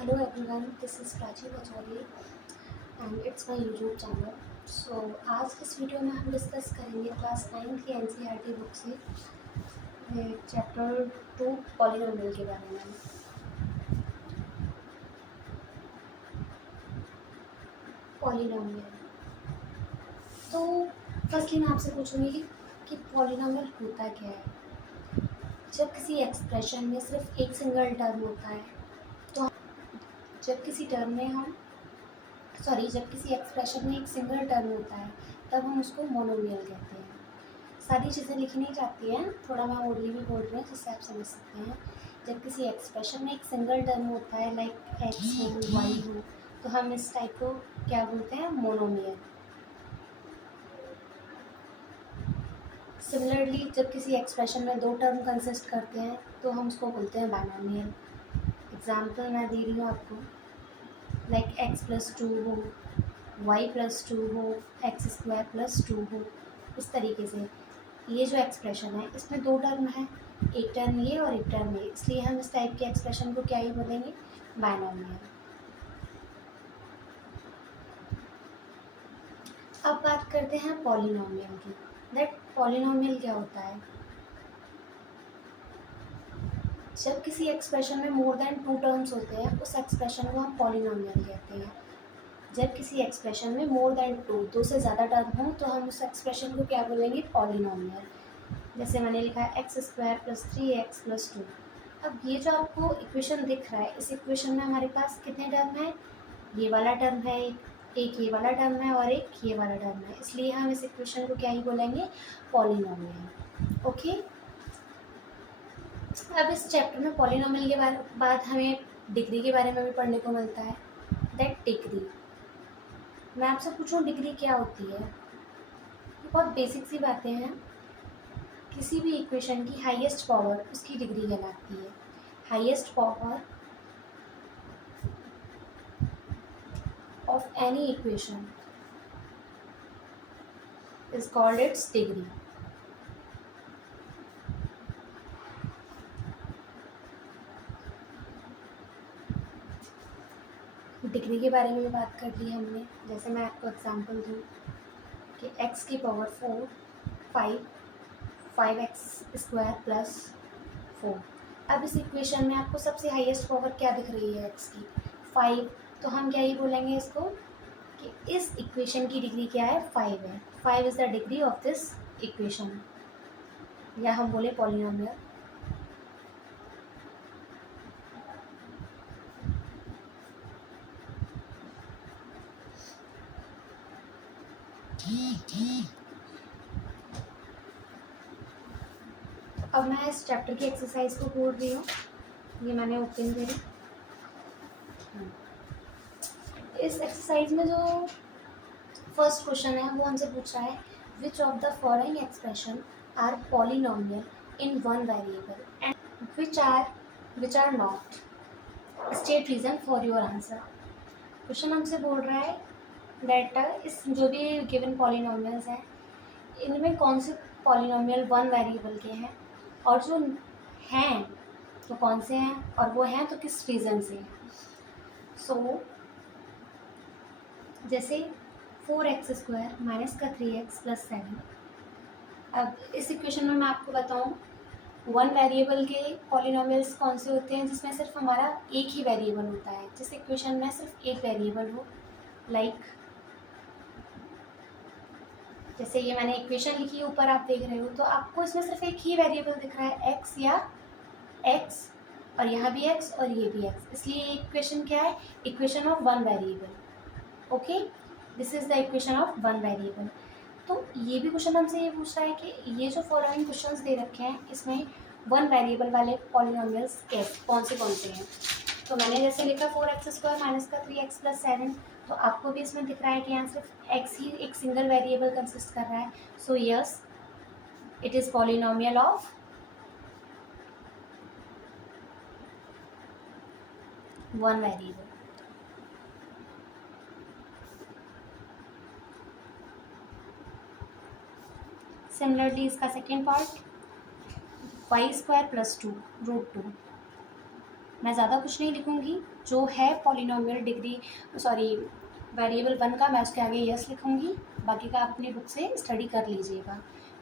Hello everyone, this is Prachi Pachauri and it's my YouTube channel. So आज इस video में हम discuss करेंगे क्लास 9 की NCERT बुक से चैप्टर 2 पॉलिनोमियल के बारे में। पॉलिनोमियल, तो फर्स्टली मैं आपसे पूछूंगी कि पॉलिनोमियल होता क्या है। जब किसी एक्सप्रेशन में सिर्फ एक सिंगल टर्म होता है तो जब किसी एक्सप्रेशन में एक सिंगल टर्म होता है तब हम उसको मोनोमियल कहते हैं। सारी चीज़ें लिखी नहीं जाती हैं, थोड़ा मैं ओरली भी बोल रही हूँ जिससे आप समझ सकते हैं। जब किसी एक्सप्रेशन में एक सिंगल टर्म होता है लाइक एक्स हो वाई हो तो हम इस टाइप को क्या बोलते हैं, मोनोमियल। सिमिलरली जब किसी एक्सप्रेशन में दो टर्म कंसिस्ट करते हैं तो हम उसको बोलते हैं बाइनोमियल। एग्जाम्पल मैं दे रही हूँ आपको, लाइक एक्स प्लस 2 हो, वाई प्लस 2 हो, एक्स स्क्वायर प्लस 2 हो। इस तरीके से ये जो एक्सप्रेशन है इसमें दो टर्म है, एक टर्म ये और एक टर्म ये, इसलिए हम इस टाइप के एक्सप्रेशन को क्या ही बोलेंगे, बाइनोमियल। अब बात करते हैं पॉलिनोमियल की। दैट पॉलिनोमियल क्या होता है। जब किसी एक्सप्रेशन में मोर देन 2 टर्म्स होते हैं उस एक्सप्रेशन को हम पॉलिनोमियल कहते हैं। जब किसी एक्सप्रेशन में मोर देन 2 से ज़्यादा टर्म हो तो हम उस एक्सप्रेशन को क्या बोलेंगे, पॉलिनोमियल। जैसे मैंने लिखा है x square plus 3x plus 2। अब ये जो आपको इक्वेशन दिख रहा है, इस इक्वेशन में हमारे पास कितने टर्म है, ये वाला टर्म है, एक ये वाला टर्म है और एक ये वाला टर्म है, इसलिए हम इस इक्वेशन को क्या ही बोलेंगे, पॉलिनोमियल। ओके, अब इस चैप्टर में पॉलिनोमियल के बाद हमें डिग्री के बारे में भी पढ़ने को मिलता है। दैट डिग्री, मैं आपसे पूछूं डिग्री क्या होती है। ये बहुत बेसिक सी बातें हैं। किसी भी इक्वेशन की हाईएस्ट पावर उसकी डिग्री कहलाती है। Highest power of any equation is called its degree. Degree के बारे में भी बात कर ली हमने। जैसे मैं आपको एग्जांपल दूँ कि x की पावर 4, 5x स्क्वायर प्लस 4। अब इस इक्वेशन में आपको सबसे हाईएस्ट पावर क्या दिख रही है, x की 5, तो हम क्या ही बोलेंगे इसको कि इस इक्वेशन की डिग्री क्या है, 5 है। 5 is the degree of this equation, या हम बोले पॉलिनोमियल। अब मैं इस चैप्टर की एक्सरसाइज को बोल रही हूँ, ये मैंने ओपन करी। इस एक्सरसाइज में जो फर्स्ट क्वेश्चन है वो हमसे पूछ रहा है, which of the following expression are polynomial in one variable and which are not, state reason for your answer. Question हमसे बोल रहा है दैट इस जो भी गिवन पॉलिनोमियल्स हैं इनमें कौन से पॉलिनोमियल वन वेरिएबल के हैं और जो हैं तो कौन से हैं, और वो हैं तो किस रीज़न से हैं। सो जैसे 4x स्क्वायर माइनस का 3x प्लस 7। अब इस इक्वेशन में मैं आपको बताऊं वन वेरिएबल के पॉलिनोमियल्स कौन से होते हैं जिसमें सिर्फ हमारा एक ही वेरिएबल होता है, जिस इक्वेशन में सिर्फ एक वेरिएबल हो। लाइक जैसे ये मैंने इक्वेशन लिखी है ऊपर आप देख रहे हो, तो आपको इसमें सिर्फ एक ही वेरिएबल दिख रहा है x, या x और यहाँ भी x और ये भी x, इसलिए ये इक्वेशन क्या है, equation of one variable. Okay, this is the equation of one variable. तो ये भी क्वेश्चन हमसे ये पूछ रहा है कि ये जो फॉलोइंग क्वेश्चंस दे रखे हैं इसमें वन वेरिएबल वाले पॉलिनोमियल्स कौन से हैं। तो मैंने जैसे लिखा 4x स्क्वायर माइनस का 3x प्लस 7, तो आपको भी इसमें दिख रहा है कि यहाँ सिर्फ x ही एक सिंगल वेरिएबल कंसिस्ट कर रहा है। So yes, it is polynomial of one variable. Similarly इसका second part, y square plus 2 root 2। मैं ज़्यादा कुछ नहीं लिखूँगी, जो है पॉलिनोमियल डिग्री वेरिएबल 1 का मैं उसके आगे यस लिखूँगी, बाकी का आप अपनी बुक से स्टडी कर लीजिएगा।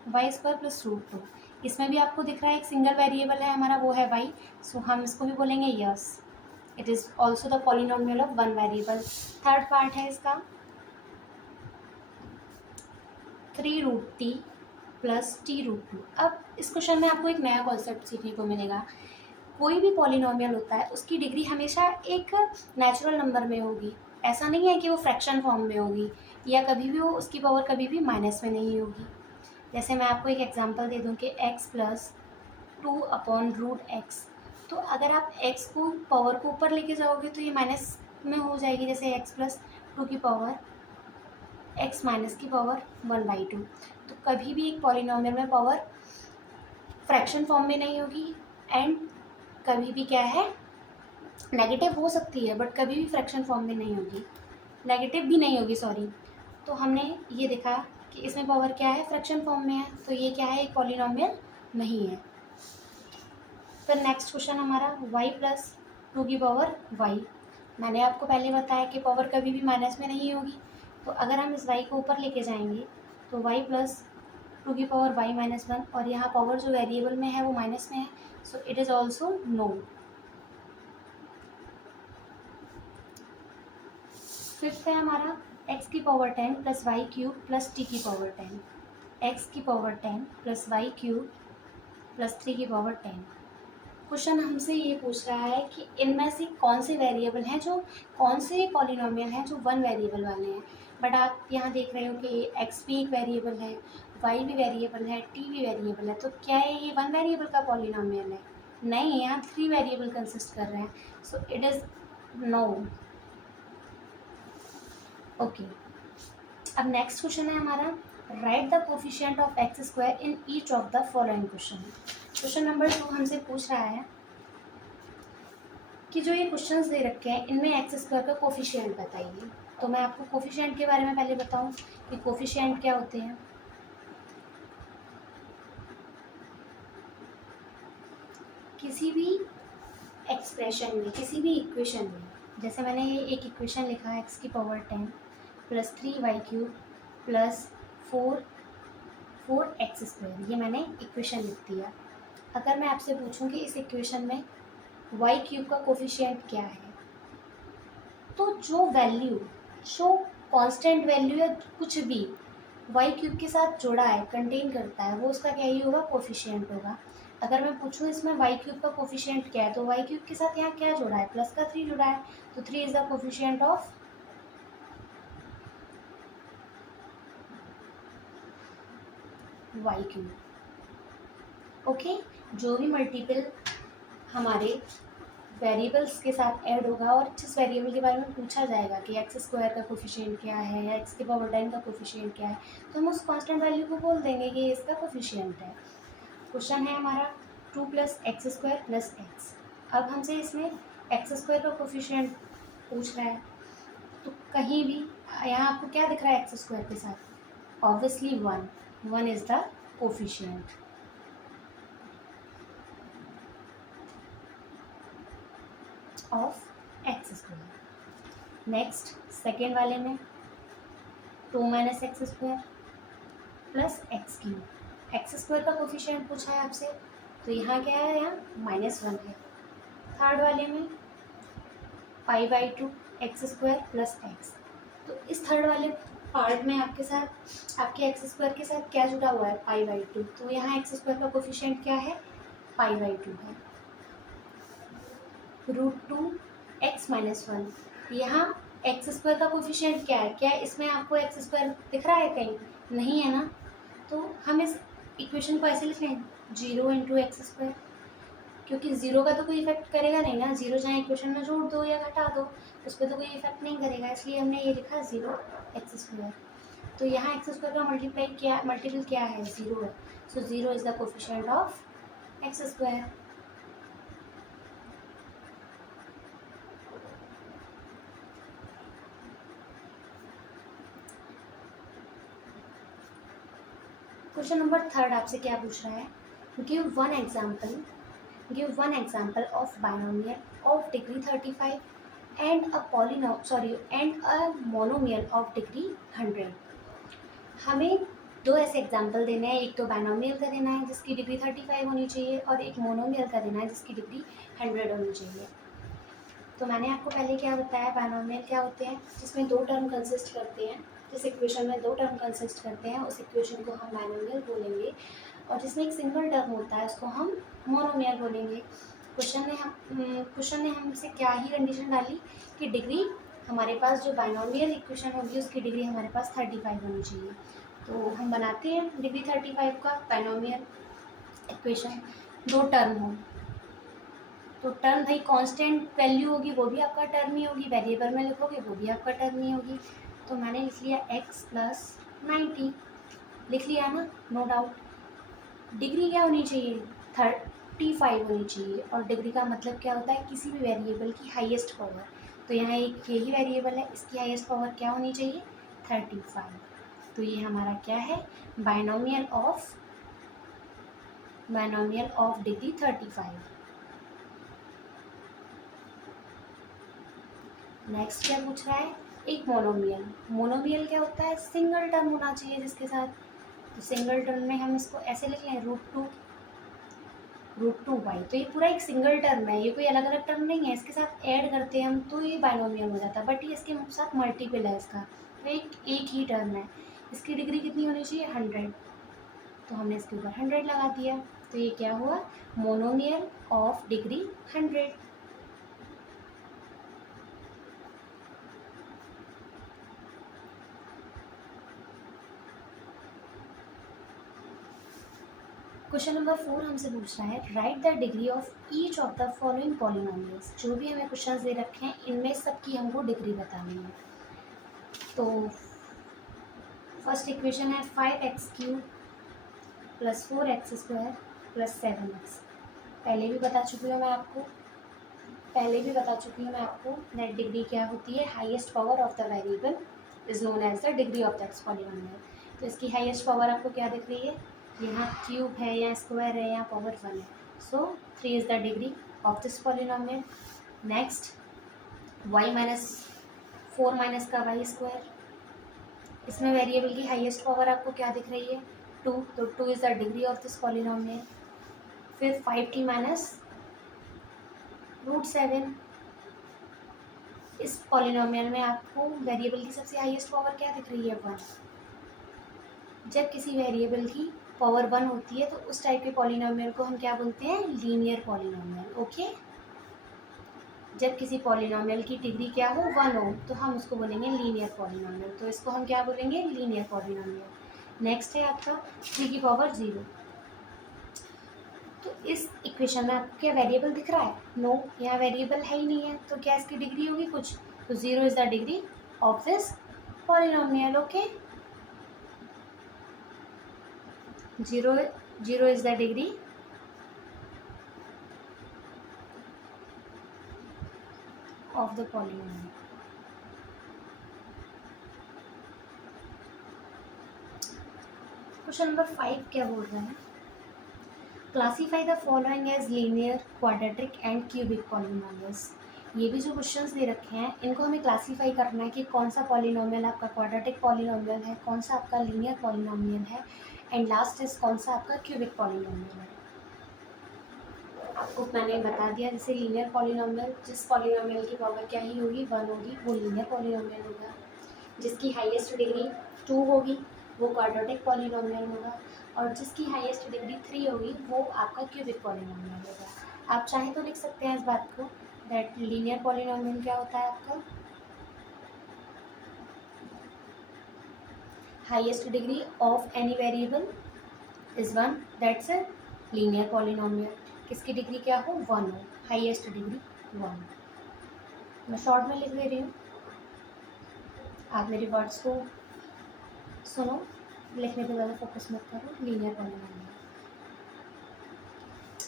Y square plus root two, इसमें भी आपको दिख रहा है एक सिंगल वेरिएबल है हमारा, वो है वाई, सो हम इसको भी बोलेंगे yes, it is also the polynomial of one variable. Third part है इसका 3 root t plus t root two. अब इस क्वेश्चन में आपको एक नया कॉन्सेप्ट सीखने को मिलेगा। कोई भी पॉलिनोमियल होता है उसकी डिग्री हमेशा एक नेचुरल नंबर में होगी, ऐसा नहीं है कि वो फ्रैक्शन फॉर्म में होगी या कभी भी वो उसकी पावर कभी भी माइनस में नहीं होगी। जैसे मैं आपको एक एग्जांपल दे दूं कि x plus 2 upon root x, तो अगर आप x को पावर को ऊपर लेके जाओगे तो ये माइनस में हो जाएगी, जैसे x प्लस 2 की पावर x माइनस की पावर 1/2। तो कभी भी एक पॉलिनोमियल में पावर फ्रैक्शन फॉर्म में नहीं होगी एंड कभी भी क्या है नेगेटिव हो सकती है बट कभी भी फ्रैक्शन फॉर्म में नहीं होगी, नेगेटिव भी नहीं होगी सॉरी। तो हमने ये देखा कि इसमें पावर क्या है, फ्रैक्शन फॉर्म में है, तो ये क्या है, एक पॉलिनोमियल नहीं है। फिर नेक्स्ट क्वेश्चन हमारा y प्लस 2 की पावर y, मैंने आपको पहले बताया कि पावर कभी भी माइनस में नहीं होगी, तो अगर हम इस y को ऊपर लेके जाएंगे तो y प्लस 2 की पावर y माइनस 1, और यहाँ पावर जो वेरिएबल में है वो माइनस में है, so it is also no. Fifth है हमारा x की power 10 plus y cube plus t की पावर 10, x की power 10 plus y cube plus 3 की पावर 10। क्वेश्चन हमसे ये पूछ रहा है कि इनमें से कौन से वेरिएबल हैं, जो कौन से पॉलिनोमियल हैं जो वन वेरिएबल वाले हैं। बट आप यहाँ देख रहे हो कि x भी एक वेरिएबल है, y भी वेरिएबल है, t भी वेरिएबल है, तो क्या है ये वन वेरिएबल का पॉलिनोमियल है? नहीं, यहाँ 3 वेरिएबल कंसिस्ट कर रहे हैं, so it is no. Okay, अब नेक्स्ट क्वेश्चन है हमारा write the coefficient of x square in each of the following question. Question number 2 हमसे पूछ रहा है कि जो ये क्वेश्चंस दे रखे हैं इनमें एक्स स्क्वायर का कोफिशिएंट बताइए। तो मैं आपको कोफिशिएंट के बारे में पहले बताऊं कि कोफिशिएंट क्या होते हैं। किसी भी एक्सप्रेशन में, किसी भी इक्वेशन में, जैसे मैंने ये एक इक्वेशन लिखा है एक्स की power 10 plus 3y cube plus 4x square, ये मैंने इक्वेशन लिख दिया। अगर मैं आपसे पूछूं कि इस इक्वेशन में y क्यूब का कोफिशिएंट क्या है, तो जो वैल्यू, जो कांस्टेंट वैल्यू या कुछ भी y क्यूब के साथ जुड़ा है, कंटेन करता है, वो उसका क्या ही होगा, कोफिशिएंट होगा। अगर मैं पूछूं इसमें y क्यूब का कोफिशिएंट क्या है, तो y क्यूब के साथ यहाँ क्या जुड़ा है, प्लस का 3 जुड़ा है, तो 3 is the coefficient of y cube. Okay, जो भी मल्टीपल हमारे वेरिएबल्स के साथ ऐड होगा और जिस वेरिएबल के बारे में पूछा जाएगा कि एक्स स्क्वायर का कोफिशिएंट क्या है या एक्स की पावर 10 का कोफिशिएंट क्या है, तो हम उस कांस्टेंट वैल्यू को बोल देंगे कि इसका कोफिशिएंट है। क्वेश्चन है हमारा 2 plus x square plus x. अब हमसे इसमें एक्स स्क्वायर का कोफिशिएंट पूछ रहा है, तो कहीं भी यहाँ आपको क्या दिख रहा है एक्स स्क्वायर के साथ, obviously 1 is the coefficient. Of x square. Next second वाले में 2 minus x square plus x cube. X square का कोफिशिएंट पूछा है आपसे, तो यहाँ क्या है, यहाँ -1 है। थर्ड वाले में π/2 एक्स स्क्वायर प्लस एक्स। तो इस थर्ड वाले पार्ट में आपके साथ, आपके एक्स स्क्वायर के साथ क्या जुड़ा हुआ है, π/2, तो यहाँ एक्स स्क्वायर का कोफिशिएंट क्या है, π/2 है। √2 x माइनस 1, यहाँ एक्स स्क्वायर का कोफिशिएंट क्या है, क्या इसमें आपको एक्स स्क्वायर दिख रहा है कहीं, नहीं है ना, तो हम इस इक्वेशन को ऐसे लिख लें 0 इंटू एक्स स्क्वायर, क्योंकि 0 का तो कोई इफेक्ट करेगा नहीं ना, 0 चाहे इक्वेशन में जोड़ दो या घटा दो, उस पर तो कोई इफेक्ट नहीं करेगा, इसलिए हमने ये लिखा 0 एक्स स्क्वायर। तो यहाँ एक्स स्क्वायर का मल्टीपल क्या है, 0 है, सो 0 is the coefficient of x square. Question number 3 आपसे क्या पूछ रहा है, give one example give one example of binomial of degree 35 and a monomial of degree 100। हमें दो ऐसे एग्जाम्पल देने हैं, एक तो बाइनोमियल का देना है जिसकी डिग्री 35 होनी चाहिए और एक मोनोमियल का देना है जिसकी डिग्री 100 होनी चाहिए। तो मैंने आपको पहले क्या बताया, बाइनोमियल क्या होते हैं, जिसमें दो टर्म कंसिस्ट करते हैं, जिस इक्वेशन में दो टर्म कंसिस्ट करते हैं उस इक्वेशन को हम बाइनोमियल बोलेंगे, और जिसमें एक सिंगल टर्म होता है उसको हम मोनोमियल बोलेंगे। क्वेश्चन ने हमसे क्या ही कंडीशन डाली कि डिग्री हमारे पास जो बाइनोमियल इक्वेशन होगी उसकी डिग्री हमारे पास 35 होनी चाहिए। तो हम बनाते हैं डिग्री 35 का बाइनोमियल इक्वेशन। दो टर्म हो तो टर्म भाई कांस्टेंट वैल्यू होगी वो भी आपका टर्म ही होगी, वेरिएबल में लिखोगे वो भी आपका टर्म ही होगी। तो मैंने लिख लिया x प्लस 90, लिख लिया ना, नो डाउट। डिग्री क्या होनी चाहिए, 35 होनी चाहिए, और डिग्री का मतलब क्या होता है, किसी भी वेरिएबल की हाईएस्ट पावर। तो यहाँ एक यही वेरिएबल है, इसकी हाईएस्ट पावर क्या होनी चाहिए, 35। तो ये हमारा क्या है, बाइनोमियल ऑफ डिग्री 35। नेक्स्ट क्या पूछ रहा है, एक मोनोमियल क्या होता है, सिंगल टर्म होना चाहिए जिसके साथ। तो सिंगल टर्म में हम इसको ऐसे लिख लें, √2y। तो ये पूरा एक सिंगल टर्म है, ये कोई अलग अलग टर्म नहीं है, इसके साथ ऐड करते हैं हम तो ये बाइनोमियल हो जाता है, बट ये इसके साथ मल्टीपल है इसका, तो एक ही टर्म है। इसकी डिग्री कितनी होनी चाहिए, 100। तो हमने इसके ऊपर 100 लगा दिया, तो ये क्या हुआ, monomial of degree 100। Question number 4 हमसे पूछ रहा है, right the degree of each of the following polynomials. जो भी हमें क्वेश्चंस दे रखे हैं इनमें सबकी हमको डिग्री बतानी है। तो फर्स्ट इक्वेशन है 5x³ plus 4x² plus 7x। पहले भी बता चुकी हूँ मैं आपको नेट डिग्री क्या होती है, highest power of the variable is known as the degree of that polynomial. तो इसकी हाईएस्ट पावर आपको क्या दिख रही है, यहाँ क्यूब है या स्क्वायर है या पावर 1 है, सो 3 is the degree of this polynomial. Next y-4 minus का y², इसमें वेरिएबल की हाईएस्ट पावर आपको क्या दिख रही है, 2, तो 2 is the degree of this polynomial. फिर 5t माइनस √7, इस पॉलिनोमियल में आपको वेरिएबल की सबसे हाईएस्ट पावर क्या दिख रही है, 1। जब किसी वेरिएबल की पावर 1 होती है तो उस टाइप के पॉलिनोमियल को हम क्या बोलते हैं, लीनियर पॉलिनोमियल। ओके, जब किसी पॉलिनोमियल की डिग्री क्या हो, 1 हो, तो हम उसको बोलेंगे लीनियर पॉलिनोमियल। तो इसको हम क्या बोलेंगे, लीनियर पॉलिनोमियल। नेक्स्ट है आपका 3 की पावर 0। तो इस इक्वेशन में आपको क्या वेरिएबल दिख रहा है, नो, यहाँ वेरिएबल है ही नहीं है, तो क्या इसकी डिग्री होगी कुछ, तो 0 is the degree of this polynomial. Okay, 0 is the degree of the polynomial. Question number 5 क्या बोल रहा है, classify the following as linear, quadratic and cubic polynomials. ये भी जो क्वेश्चंस दे रखे हैं इनको हमें क्लासीफाई करना है कि कौन सा पॉलिनोमियल आपका क्वाड्रेटिक पॉलिनोमियल है, कौन सा आपका लीनियर पॉलिनोमियल है, एंड लास्ट इज कौन सा आपका क्यूबिक पॉलिनोमियल है। आपको मैंने बता दिया, जैसे लीनियर पॉलिनोमियल, जिस पॉलिनोमियल की पावर क्या ही होगी, 1 होगी, वो लीनियर पॉलिनोमियल होगा। जिसकी हाईएस्ट डिग्री 2 होगी वो क्वाड्रेटिक पॉलिनोमियल होगा, और जिसकी हाईएस्ट डिग्री 3 होगी वो आपका क्यूबिक पॉलिनोमियल होगा। आप चाहें तो लिख सकते हैं इस बात को, दैट लीनियर पॉलिनोमियल क्या होता है आपका, highest degree of any variable is 1, that's a linear polynomial. किसकी डिग्री क्या हो, 1 हो, हाईएस्ट डिग्री 1। मैं शॉर्ट में लिख दे रही हूँ, आप मेरे वर्ड्स को सुनो, लिखने पे ज़्यादा फोकस मत करो। लीनियर पॉलिनोमियल,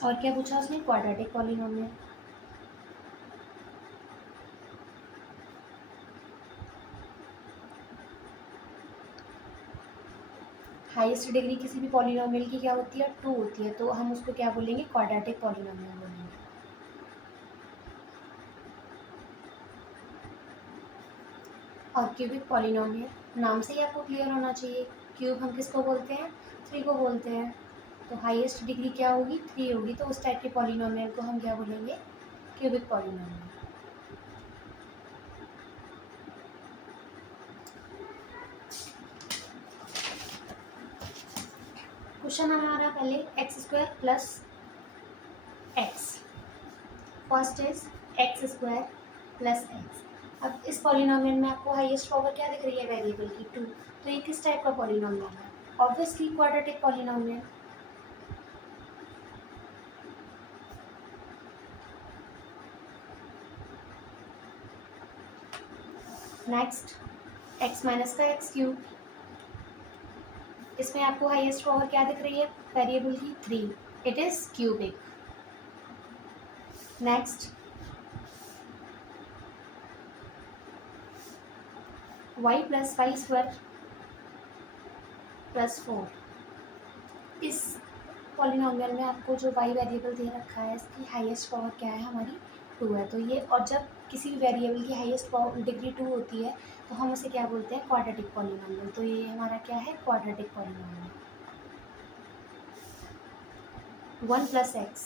और क्या पूछा उसने, क्वाड्रेटिक पॉलिनोमियल। हाईएस्ट डिग्री किसी भी पॉलिनोमियल की क्या होती है, 2 होती है, तो हम उसको क्या बोलेंगे, क्वाड्रेटिक पॉलिनोमियल बोलेंगे। और क्यूबिक पॉलिनोमियल नाम से ही आपको क्लियर होना चाहिए। क्यूब हम किसको बोलते हैं? 3 को बोलते हैं। तो हाईएस्ट डिग्री क्या होगी? 3 होगी। तो उस टाइप के पॉलिनोमियल को हम क्या बोलेंगे? Cubic polynomial. क्वेश्चन हमारा पहले x² plus x. First is x² plus x. अब इस पॉलिनोमियल में आपको हाईएस्ट पावर क्या दिख रही है वेरिएबल की? 2। तो ये किस टाइप का पॉलिनोमियल है? Obviously quadratic polynomial. Next x minus का x³। इसमें आपको हाईएस्ट पावर क्या दिख रही है वेरिएबल की? 3। It is cubic. Next y plus y² plus 4। इस पॉलिनोमियल में आपको जो y वेरिएबल दे रखा है इसकी हाईएस्ट पावर क्या है? हमारी 2 है। तो ये, और जब किसी भी वेरिएबल की हाईएस्ट पावर डिग्री 2 होती है तो हम उसे क्या बोलते हैं? Quadratic polynomial. तो ये हमारा क्या है? Quadratic polynomial. 1 plus x.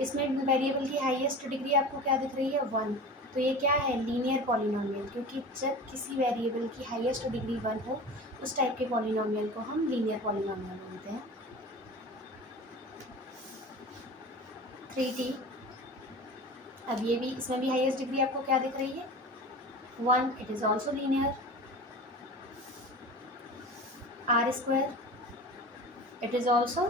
इसमें वेरिएबल की हाईएस्ट डिग्री आपको क्या दिख रही है? 1। तो ये क्या है? लीनियर पॉलिनोमियल, क्योंकि जब किसी वेरिएबल की हाईएस्ट डिग्री 1 हो उस टाइप के पॉलिनोमियल को हम लीनियर पॉलिनोमियल बोलते हैं। 3t। अब ये भी, इसमें भी हाईएस्ट डिग्री आपको क्या दिख रही है? 1। It is also linear. r²। It is also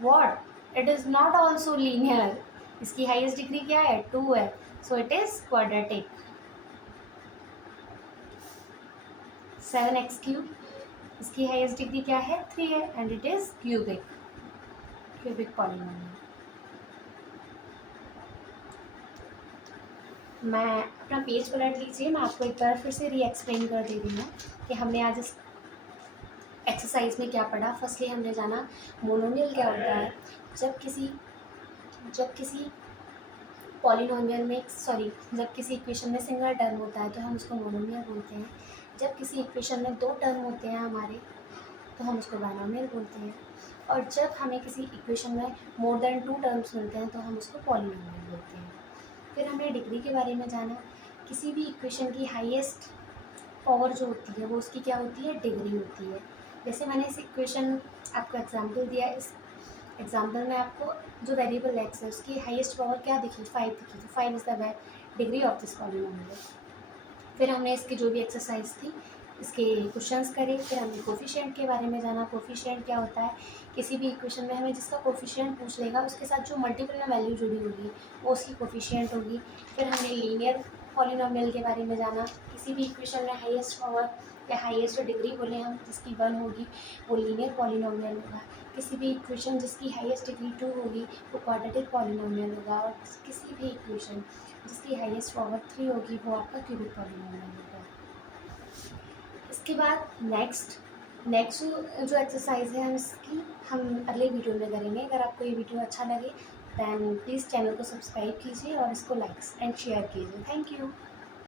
what? It is not also linear. इसकी हाईएस्ट डिग्री क्या है? 2 है। So it is quadratic. 7x³। इसकी हाईएस्ट डिग्री क्या है? 3 है and it is cubic. Cubic polynomial. मैं अपना पेज पलट लीजिए, मैं आपको एक बार फिर से री एक्सप्लेन कर दे रही हूँ कि हमने आज इस एक्सरसाइज में क्या पढ़ा। फर्स्टली हमने जाना मोनोमियल क्या होता है। जब किसी पॉलिनोमियल में जब किसी इक्वेशन में सिंगल टर्म होता है तो हम उसको मोनोमियल बोलते हैं। जब किसी इक्वेशन में 2 टर्म होते हैं हमारे तो हम उसको बाइनोमियल बोलते हैं। और जब हमें किसी इक्वेशन में मोर देन 2 टर्म्स मिलते हैं तो हम उसको पॉलिनोमियल बोलते हैं। फिर हमने डिग्री के बारे में जाना। किसी भी इक्वेशन की हाईएस्ट पावर जो होती है वो उसकी क्या होती है? डिग्री होती है। जैसे मैंने इस इक्वेशन आपको एग्जांपल दिया, इस एग्जांपल में आपको जो वेरिएबल एक्स है उसकी हाईएस्ट पावर क्या दिखी? 5 दिखी। तो 5 is the degree of this polynomial. फिर हमने इसकी जो भी एक्सरसाइज थी इसके क्वेश्चंस करे। फिर हमने कोफिशिएंट के बारे में जाना। कोफिशिएंट क्या होता है? किसी भी इक्वेशन में हमें जिसका कोफिशिएंट पूछ लेगा उसके साथ जो मल्टीपल में वैल्यू जुड़ी होगी वो उसकी कोफिशिएंट होगी। फिर हमने लीनियर पॉलिनोमियल के बारे में जाना। किसी भी इक्वेशन में हाईएस्ट पावर या हाईएस्ट डिग्री बोले हम जिसकी 1 होगी वो लीनियर पॉलिनोमियल होगा। किसी भी इक्वेशन जिसकी हाईएस्ट डिग्री 2 होगी वो क्वाड्रेटिक पॉलिनोमियल होगा। और किसी भी इक्वेशन जिसकी हाईएस्ट पावर 3 होगी वो आपका क्यूबिक पॉलिनोमियल होगा। इसके बाद नेक्स्ट जो एक्सरसाइज है हम अगले वीडियो में करेंगे। अगर आपको ये वीडियो अच्छा लगे दैन प्लीज़ चैनल को सब्सक्राइब कीजिए और इसको लाइक्स एंड शेयर कीजिए। Thank you.